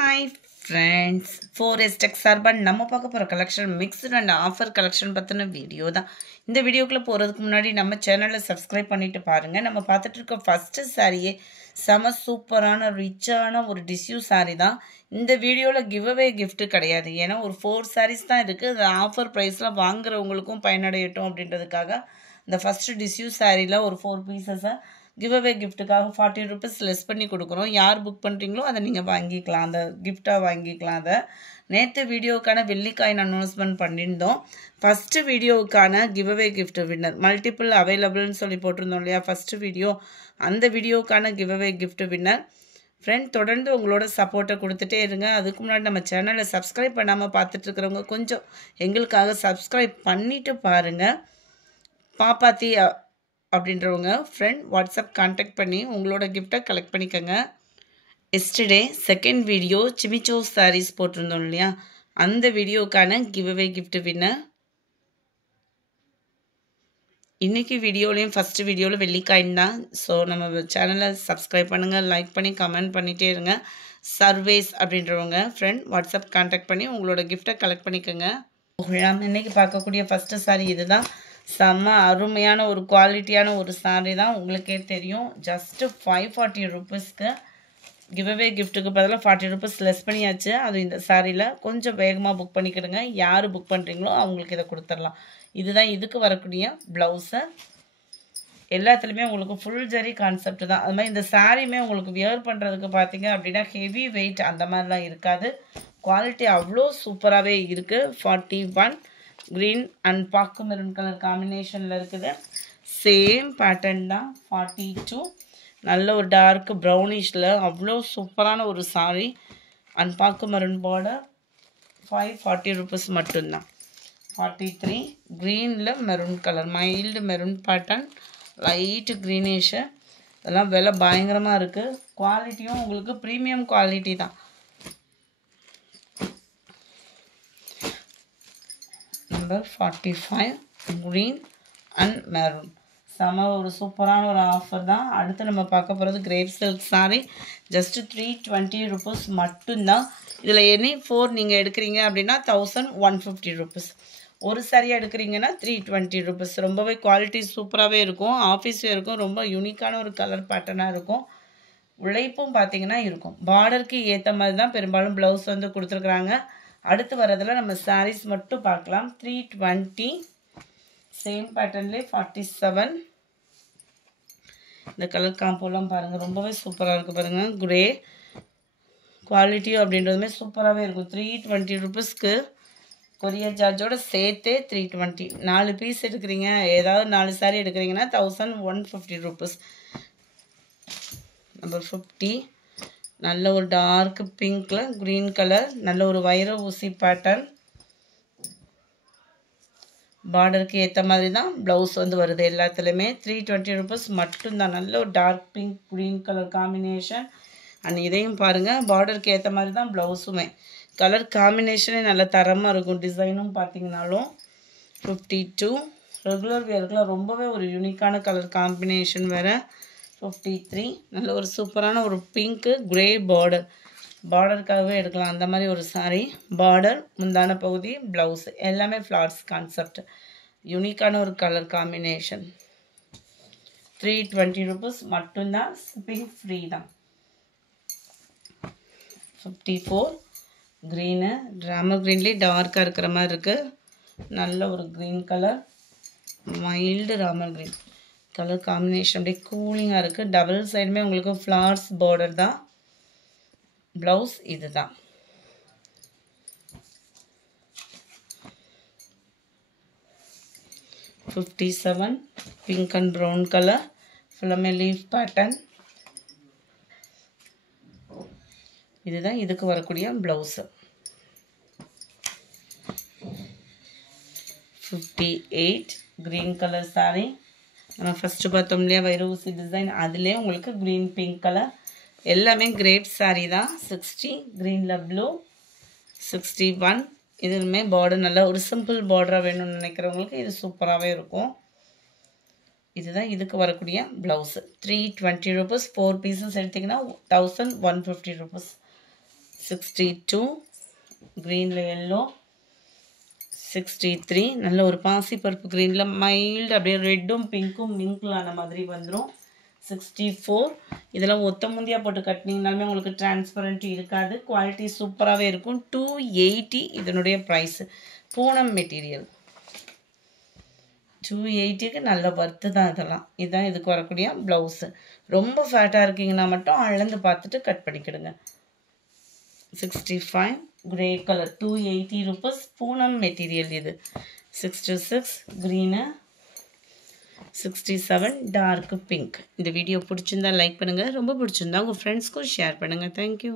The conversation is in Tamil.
Hi friends, 4S Tech சார்பாக நம்ம பார்க்க போகிற collection mixed and offer collection பற்றின வீடியோ தான். இந்த வீடியோக்குள்ளே போகிறதுக்கு முன்னாடி நம்ம சேனலை சப்ஸ்கிரைப் பண்ணிட்டு பாருங்கள். நம்ம பார்த்துட்டு இருக்க ஃபஸ்ட்டு சாரியே செம சூப்பரான ரிச்சான ஒரு டிஷ்யூ சாரீ தான். இந்த வீடியோவில் கிவ்அவே கிஃப்ட்டு கிடையாது, ஏன்னா ஒரு 4 சாரீஸ் தான் இருக்குது. அது ஆஃபர் ப்ரைஸில் வாங்குறவங்களுக்கும் பயனடையட்டும் அப்படின்றதுக்காக இந்த ஃபஸ்ட்டு டிஷ்யூ சாரியில் ஒரு 4 பீசஸை கிவ்அவே கிஃப்ட்டுக்காக 40 ருபீஸ் லெஸ் பண்ணி கொடுக்குறோம். யார் புக் பண்ணுறீங்களோ அதை நீங்கள் வாங்கிக்கலாம், அந்த கிஃப்டாக வாங்கிக்கலாம். அதை நேற்று வீடியோவுக்கான வெள்ளிக்காயின் அனௌன்ஸ்மெண்ட் பண்ணியிருந்தோம். ஃபஸ்ட்டு வீடியோவுக்கான கிவ்அவே கிஃப்ட் வின்னர் மல்டிபிள் அவைலபிள்னு சொல்லி போட்டிருந்தோம் இல்லையா, ஃபஸ்ட்டு வீடியோ. அந்த வீடியோவுக்கான கிவ்அவே கிஃப்ட் வின்னர் ஃப்ரெண்ட் தொடர்ந்து உங்களோட சப்போர்ட்டை கொடுத்துட்டே இருங்க. அதுக்கு முன்னாடி நம்ம சேனலை சப்ஸ்கிரைப் பண்ணாமல் பார்த்துட்ருக்கிறவங்க கொஞ்சம் எங்களுக்காக சப்ஸ்கிரைப் பண்ணிவிட்டு பாருங்கள். பாப்பாத்தி அப்படின்றவங்க ஃப்ரெண்ட் வாட்ஸ்அப் கான்டாக்ட் பண்ணி உங்களோட கிஃப்டை கலெக்ட் பண்ணிக்கோங்க. எஸ்டர்டே செகண்ட் வீடியோ சிமிச்சோ சாரீஸ் போட்டிருந்தோம் இல்லையா, அந்த வீடியோக்கான கிவ்அவே கிஃப்ட் வின்னர். இன்றைக்கி வீடியோலையும் ஃபஸ்ட்டு வீடியோவில் வெள்ளிக்காயின் தான். ஸோ நம்ம சேனலை சப்ஸ்கிரைப் பண்ணுங்கள், லைக் பண்ணி கமெண்ட் பண்ணிகிட்டே இருங்க. சர்வேஸ் அப்படின்றவங்க ஃப்ரெண்ட் வாட்ஸ்அப் கான்டாக்ட் பண்ணி உங்களோட கிஃப்டை கலெக்ட் பண்ணிக்கோங்க. இன்றைக்கி பார்க்கக்கூடிய ஃபஸ்ட்டு சாரீ இது தான். செம்ம அருமையான ஒரு குவாலிட்டியான ஒரு சாரீ தான், உங்களுக்கே தெரியும். ஜஸ்ட்டு 540 ருபீஸ்க்கு கிவ்அவே கிஃப்ட்டுக்கு பதிலாக 40 ருபீஸ் லெஸ் பண்ணியாச்சு. அது இந்த சாரியில் கொஞ்சம் வேகமாக புக் பண்ணிக்கிடுங்க. யார் புக் பண்ணுறீங்களோ அவங்களுக்கு இதை கொடுத்துடலாம். இதுதான் இதுக்கு வரக்கூடிய ப்ளவுஸு. எல்லாத்துலேயுமே உங்களுக்கு ஃபுல் ஜரி கான்செப்ட் தான். அது மாதிரி இந்த சாரியுமே உங்களுக்கு வியர் பண்ணுறதுக்கு பார்த்தீங்க அப்படின்னா ஹெவி வெயிட் அந்த மாதிரிலாம் இருக்காது. குவாலிட்டி அவ்வளோ சூப்பராகவே இருக்குது. 41 க்ரீன் அண்ட் பாக்கு மெரூன் கலர் காம்பினேஷனில் இருக்குது. சேம் பேட்டர்ன் தான். 42 நல்ல ஒரு டார்க் ப்ரௌனிஷில் அவ்வளோ சூப்பரான ஒரு சாரீ. அண்ட் பாக்கு மெரூன் பார்டர் 540 ருபீஸ் மட்டும்தான். 43 க்ரீனில் maroon colour mild maroon pattern, light greenish. இதெல்லாம் விலை பயங்கரமாக இருக்குது. குவாலிட்டியும் உங்களுக்கு ப்ரீமியம் குவாலிட்டி தான். Number 45 green and maroon. செம ஒரு சூப்பரான ஒரு ஆஃபர் தான். அடுத்து நம்ம பார்க்க போகிறது grape silk sari. Just 320 rupees மட்டும்தான். இதில் எனி 4 நீங்கள் எடுக்கிறீங்க அப்படின்னா 1150 ருபீஸ். ஒரு சாரியாக எடுக்கிறீங்கன்னா 320 ருபீஸ். ரொம்பவே குவாலிட்டி சூப்பராகவே இருக்கும். ஆஃபீஸ் இருக்கும். ரொம்ப யூனிக்கான ஒரு கலர் பேட்டர்னாக இருக்கும். உழைப்பும் பார்த்தீங்கன்னா இருக்கும். பார்டருக்கு ஏற்ற மாதிரி தான் பெரும்பாலும் ப்ளவுஸ் வந்து கொடுத்துருக்குறாங்க. அடுத்து வரதில் நம்ம சாரீஸ் மட்டும் பார்க்கலாம். 320 சேம் பேட்டர்ன்லேயே 47. இந்த கலர் காம்போலாம் பாருங்கள், ரொம்பவே சூப்பராக இருக்குது பாருங்கள். குரே குவாலிட்டியும் அப்படின்றதுமே சூப்பராகவே இருக்கும். 320 ருபீஸ்க்கு கொரியர் சார்ஜோடு சேர்த்தே 320. 4 பீஸ் எடுக்கிறீங்க, ஏதாவது 4 சாரீ எடுக்கிறீங்கன்னா 1150 ருபீஸ். நம்பர் 50 நல்ல ஒரு டார்க் பிங்க்கில் க்ரீன் கலர், நல்ல ஒரு வைர ஊசி பேட்டர்ன். பார்டருக்கு ஏற்ற மாதிரி தான் ப்ளவுஸ் வந்து வருது எல்லாத்துலேயுமே. 320 ருபீஸ் மட்டும்தான். நல்ல ஒரு dark pink green colour combination. And இதையும் பாருங்கள், பார்டருக்கு ஏற்ற மாதிரி தான் ப்ளவுஸுமே. கலர் காம்பினேஷனே நல்ல தரமாக இருக்கும். டிசைனும் பார்த்தீங்கன்னாலும் 52 ரெகுலர் வியருக்குலாம் ரொம்பவே ஒரு யூனிக்கான கலர் காம்பினேஷன் வேறு. 53 நல்ல ஒரு சூப்பரான ஒரு பிங்க்கு கிரே பார்டர், பார்டருக்காகவே எடுக்கலாம் அந்த மாதிரி ஒரு சாரீ. பார்டர், முந்தான பகுதி, ப்ளவுஸ் எல்லாமே ஃப்ளார்ஸ் கான்செப்ட். யூனிக்கான ஒரு கலர் காம்பினேஷன். 320 ருபீஸ் மட்டும்தான். ஷிப்பிங் ஃப்ரீ தான். 54 க்ரீனு, ராமர் க்ரீன்லேயே டார்க்காக இருக்கிற மாதிரி இருக்குது. நல்ல ஒரு green colour, mild Ramar green colour combination. அப்படியே கூலிங்காக இருக்குது. டபுள் சைடுமே உங்களுக்கு ஃப்ளார்ஸ் பார்டர் தான். ப்ளவுஸ் இது தான். $57 பிங்க் அண்ட் ப்ரௌன் கலர் ஃபிலமே லீஃப் பேட்டர்ன். இதுதான் இதுக்கு வரக்கூடிய ப்ளவுஸு. 58 green colour sari. நம்ம ஃபஸ்ட்டு பார்த்தோம் இல்லையா வைர ஊசி டிசைன், அதுலேயே உங்களுக்கு க்ரீன் பிங்க் கலர். எல்லாமே கிரேப் சாரீ தான். 60 க்ரீனில் ப்ளூ. 61 இதுவுமே பார்டர் நல்ல ஒரு சிம்பிள் பார்டராக வேணும்னு நினைக்கிறவங்களுக்கு இது சூப்பராகவே இருக்கும். இதுதான் இதுக்கு வரக்கூடிய ப்ளவுஸு. 320 ருபீஸ். 4 பீசஸ் எடுத்திங்கன்னா 1150 ருபீஸ். 62 க்ரீனில் எல்லோ 63 நல்ல ஒரு பாசி பருப்பு க்ரீனில் மைல்டு அப்படியே ரெட்டும் பிங்க்கும் மிங்கிள் ஆன மாதிரி வந்துடும் 64 இதெல்லாம் ஒத்த முந்தியாக போட்டு கட்டினீங்கனாலுமே உங்களுக்கு டிரான்ஸ்பரண்ட் இருக்காது குவாலிட்டி சூப்பராகவே இருக்கும் 280 இதனுடைய ப்ரைஸு பூனம் மெட்டீரியல் 280க்கு நல்ல ஒர்த்து தான் இதெல்லாம் இதுதான் இதுக்கு வரக்கூடிய ப்ளவுஸு ரொம்ப ஃபேட்டாக இருக்கீங்கன்னா மட்டும் அளந்து பார்த்துட்டு கட் பண்ணிக்கிடுங்க 65 grey colour 280 rupees Poonam material இது 66 க்ரீனு 67 டார்க் பிங்க் இந்த வீடியோ பிடிச்சிருந்தா லைக் பண்ணுங்கள் ரொம்ப பிடிச்சிருந்தா உங்கள் ஃப்ரெண்ட்ஸ்க்கும் ஷேர் பண்ணுங்கள் தேங்க்யூ